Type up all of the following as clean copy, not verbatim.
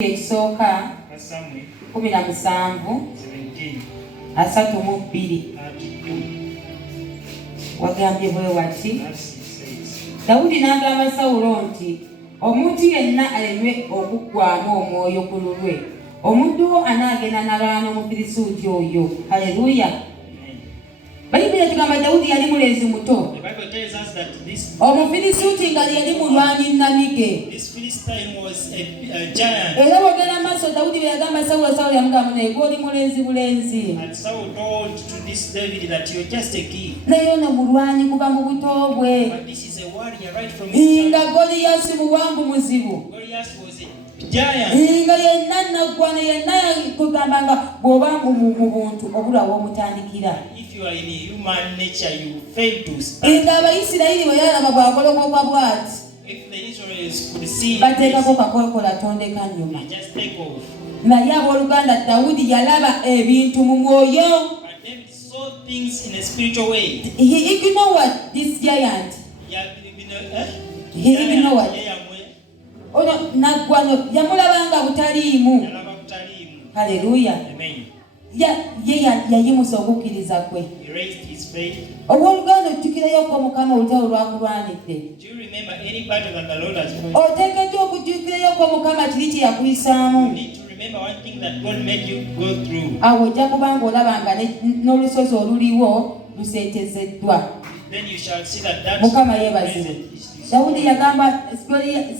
Ekisooka 17 3:2 wagambye bwe wati Dawudi n'agamba Sawulo nti omuntu yenna aleme okuggwaamu omwoyo ku lulwe omuddu wo anaagenda n'alwana Omufirisuuti oyo. Haleluya. Bayibuli etugamba Dawudi yali mulenzi muto. Omufirisuuti nga yali mulwanyi nnamige. Era bw'ogenda maaso Dawudi bwe yagamba Sawulo, Sawulo yamugamba naye gwe oli mulenzi bulenzi. Naye ono mulwanyi kuva mu buto bwe. Nga Goliyasi muwanvu muzibu. Nga yenna naggwana yenna kugamba nga bw'oba mu buntu obulawo omutandikira. Nga Abayisirayiri bwe yalaba bw'agolokoka bw'ati bateekako kakokola tondeka nnyuma. Naye abooluganda Dawudi yalaba ebintu mu mwoyo. He ignored this giant. He ignored. Ono naggwano yamulabanga butaliimu. Haleluya. Ye yayimusa okukkiriza kwe. Obooluganda ojjukirayo ko Mukama olutalo lwakulwanidde. Oteekeddwa okujjukirayo ko Mukama kiri kye yakuyisaamu. Awo ojja kubanga olabanga n'olusozi oluliwo luseetezeddwa. Mukama yeebazibwe. Dawudi yagamba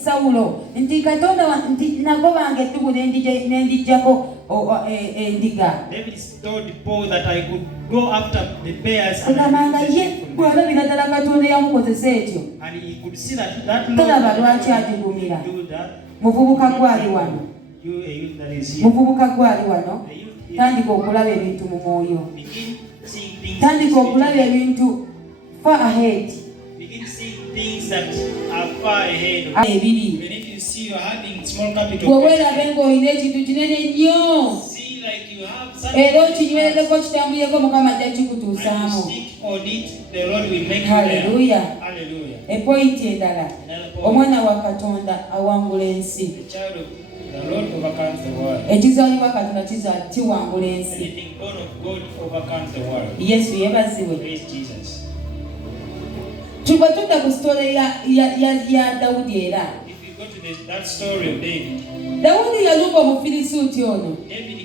Sawulo nti Katonda nti nagobanga eddubu n'endiggyako endiga. Ogamanga ye bw'alabira ddala Katonda yamukozesa etyo. Tolaba lwaki agigumira. Muvubuka gwali wano. Muvubuka gwali wano. Tandika okulaba ebintu mu mwoyo. Tandika okulaba ebintu far ahead. Things that are far ahead of you. Even if you see you're having small capital, see like you have something and you stick on it, the Lord will make you Hallelujah. Hallelujah. Omwana wa Katonda awangula ensi. The child of the Lord overcomes the world. Ekizaalibwa Katonda kiwangula ensi. Anything born of God overcomes the world. Yesu yeebazibwe. Praise Jesus. Tuba tudda ku story ya Dawudi era. If you go to that story of David, Dawudi yalumba Omufirisuuti ono. David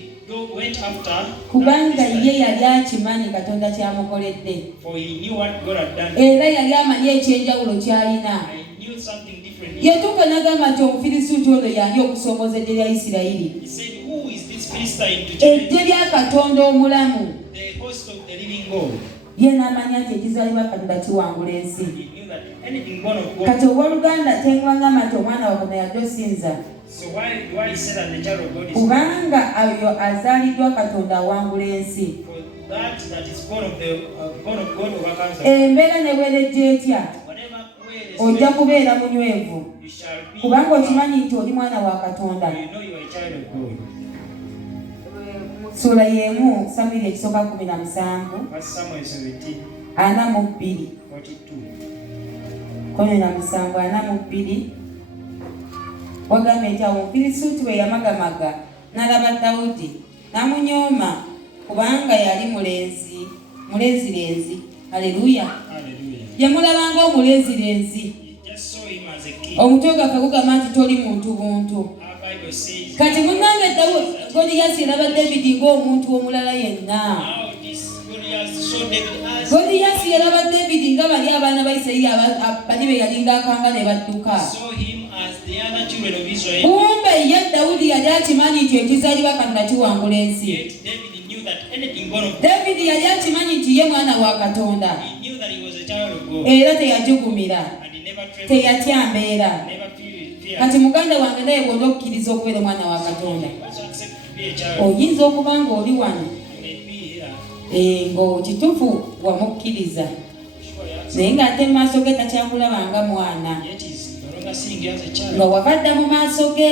went after kubanga ye yali akimanyi Katonda kyamukoledde. For he knew what God had done. Era yali amanyi ekyenjawulo kyalina. I knew something different. Yatuuka n'agamba nti Omufirisuuti ono yali okusomooza eddya lya Isirayiri. He said, who is this Philistine to challenge eddya lya Katonda omulamu? The host of the living God. Ye n'amanya nti ekizaalibwa Katonda kiwangula ensi. Kati obooluganda tengwangamba nti omwana wa Katonda yajosinza. Kubanga oyo azaaliddwa Katonda awangula ensi. Embeera ne bw'erejja etya ojja kubeera munywevu kubanga okimanyi nti oli mwana wa Katonda. Sura y'emu Samwiri ekisooka 17 42 42 wagambye nti awo Omufirisuuti bwe yamagamaga n'alaba Dawudi n'amunyooma kubanga yali mulenzirenzi. Haleluya. Yamulabanga omulenzirenzi. Omutwe gwaffe gugamba nti toli muntu buntu. Kati munnange Goliyasi yalaba David ng'omuntu omulala yenna. Goliyasi yalaba David nga bali abaana ba Isirayiri bali be yalinga akanga ne badduka. Kumbe ye Dawudi yali akimanyi nti ekizaalibwa Katonda kiwangula ensi. David yali akimanyi nti ye mwana wa Katonda. Era teyajugumira. Teyatya mbeera. Kati muganda wange naye bw'oba okkiriza okubeera omwana wa Katonda oyinza okuba nga oli wano ng'okituufu wamukkiriza naye ng'ate mu maaso ge takyakulabanga mwana nga wabadda mu maaso ge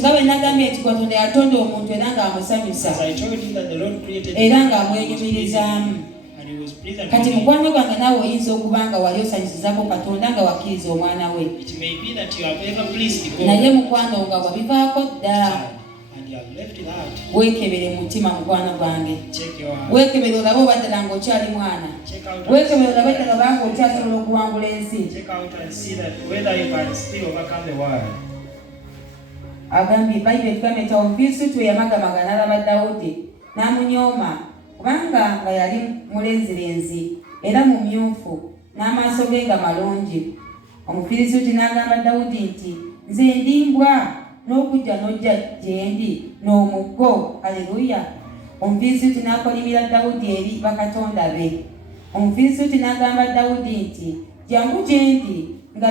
nga bwe nagambye nti Katonda yatonda omuntu era ng'amusanyusa era ng'amwenyumirizaamu. pleasant kati to him. mukwano gwange naawe oyinza okuba nga wali osanyusizako Katonda nga wakkiriza omwana we, It may be that you have ever pleased God naye mukwano nga wabivaako dda. and you have left that. Weekebere mutima mukwano gwange, Check your heart. weekebere olabe oba ddala ng'okyali mwana, Check out. weekebere olabe ddala obanga okyasobola okuwangula ensi. Check out and see that whether you can still overcome the world. Agambye Bayibuli etugambye nti Omufirisuuti we yamagamaga n'alaba Dawudi n'amunyooma kubanga nga yali mulenzirenzi era mumyufu n'amaaso ge nga malungi. Omufirisuuti n'agamba Dawudi nti nze ndimbwa n'okujja n'ojja gye ndi n'omuggo. Haleluya. Omufirisuuti n'akolimira Dawudi eri bakatonda be. Omufirisuuti n'agamba Dawudi nti jangu gye ndi nga